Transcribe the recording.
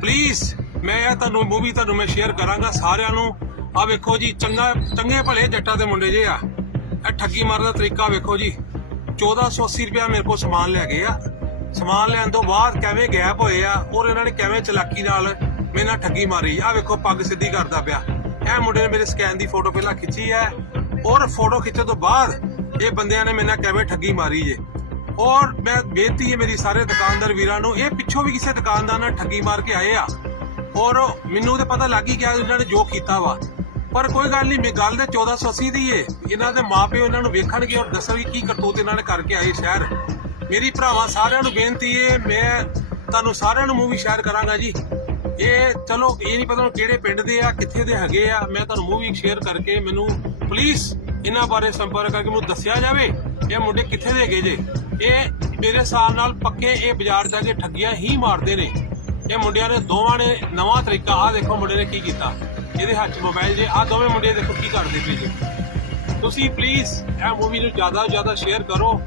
Please ਮੈਂ ਇਹ ਤੁਹਾਨੂੰ ਮੂਵੀ ਤੁਹਾਨੂੰ ਮੈਂ ਸ਼ੇਅਰ ਕਰਾਂਗਾ ਸਾਰਿਆਂ ਨੂੰ। ਆ ਵੇਖੋ ਜੀ, ਚੰਗਾ, ਚੰਗੇ ਭਲੇ ਜੱਟਾਂ ਦੇ ਮੁੰਡੇ ਜੇ ਆ। ਇਹ ਠੱਗੀ ਮਾਰਨ ਦਾ ਤਰੀਕਾ ਵੇਖੋ ਜੀ। 1480 ਰੁਪਇਆ ਮੇਰੇ ਕੋਲ ਸਮਾਨ ਲੈ ਗਏ ਆ। ਸਮਾਨ ਲੈਣ ਤੋਂ ਬਾਅਦ ਕਿਵੇਂ ਗੈਪ ਹੋਏ ਆ ਔਰ ਇਹਨਾਂ ਨੇ ਕਿਵੇਂ ਚਲਾਕੀ ਨਾਲ ਮੇਰੇ ਨਾਲ ਠੱਗੀ ਮਾਰੀ। ਆ ਵੇਖੋ, ਪੱਗ ਸਿੱਧੀ ਕਰਦਾ ਪਿਆ। ਇਹ ਮੁੰਡੇ ਨੇ ਮੇਰੇ ਸਕੈਨ ਦੀ ਫੋਟੋ ਪਹਿਲਾਂ ਖਿੱਚੀ ਹੈ ਔਰ ਫੋਟੋ ਖਿੱਚਣ ਤੋਂ ਬਾਅਦ ਇਹ ਬੰਦਿਆਂ ਨੇ ਮੇਰੇ ਨਾਲ ਕਿਵੇਂ ਠੱਗੀ ਮਾਰੀ ਜੇ। ਔਰ ਮੈਂ ਬੇਨਤੀ ਹੈ ਮੇਰੀ ਸਾਰੇ ਦੁਕਾਨਦਾਰ ਵੀਰਾਂ ਨੂੰ, ਇਹ ਪਿੱਛੋਂ ਵੀ ਕਿਸੇ ਦੁਕਾਨਦਾਰ ਨਾਲ ਠੱਗੀ ਮਾਰ ਕੇ ਆਏ ਆ। ਔਰ ਮੈਨੂੰ ਤੇ ਪਤਾ ਲੱਗ ਹੀ ਗਿਆ ਇਹਨਾਂ ਨੇ ਜੋ ਕੀਤਾ ਵਾ। ਪਰ ਕੋਈ ਗੱਲ ਨਹੀਂ, ਮੈਂ ਗੱਲ ਤੇ 1480 ਦੀ ਏ। ਇਹਨਾਂ ਦੇ ਮਾਪਿਓ ਇਹਨਾਂ ਨੂੰ ਵੇਖਣਗੇ ਔਰ ਦੱਸਣਗੇ ਕੀ ਕਰਤੂਤ ਇਹਨਾਂ ਨੇ ਕਰਕੇ ਆਏ ਸ਼ਹਿਰ। ਮੇਰੀ ਭਰਾਵਾਂ, ਸਾਰਿਆਂ ਨੂੰ ਬੇਨਤੀ ਏ, ਮੈਂ ਤੁਹਾਨੂੰ ਸਾਰਿਆਂ ਨੂੰ ਮੂਵੀ ਸ਼ੇਅਰ ਕਰਾਂਗਾ ਜੀ। ਇਹ ਚਲੋ, ਇਹ ਨਹੀਂ ਪਤਾ ਕਿਹੜੇ ਪਿੰਡ ਦੇ ਆ, ਕਿੱਥੇ ਦੇ ਹੈਗੇ ਆ। ਮੈਂ ਤੁਹਾਨੂੰ ਮੂਵੀ ਸ਼ੇਅਰ ਕਰਕੇ ਮੈਨੂੰ ਪਲੀਜ਼ ਇਹਨਾਂ ਬਾਰੇ ਸੰਪਰਕ ਕਰਕੇ ਮੈਨੂੰ ਦੱਸਿਆ ਜਾਵੇ। ਇਹ ਮੁੰਡੇ ਕਿੱਥੇ ਦੇ ਗਏ ਜੇ? ਇਹ ਮੇਰੇ ਹਿਸਾਬ ਨਾਲ ਪੱਕੇ ਇਹ ਬਾਜ਼ਾਰ ਜਾ ਕੇ ਠੱਗੀਆਂ ਹੀ ਮਾਰਦੇ ਨੇ। ਇਹ ਮੁੰਡਿਆਂ ਨੇ ਦੋਵਾਂ ਨੇ ਨਵਾਂ ਤਰੀਕਾ ਆ ਦੇਖੋ ਮੁੰਡੇ ਨੇ ਕੀ ਕੀਤਾ। ਇਹਦੇ ਹੱਥ 'ਚ ਮੋਬਾਈਲ ਜੇ ਆ ਦੋਵੇਂ ਮੁੰਡੇ ਦੇਖੋ ਕੀ ਕਰਦੇ ਪਏ ਜੇ। ਤੁਸੀਂ ਪਲੀਜ਼ ਇਹ ਮੂਵੀ ਨੂੰ ਜ਼ਿਆਦਾ ਤੋਂ ਜ਼ਿਆਦਾ ਸ਼ੇਅਰ ਕਰੋ।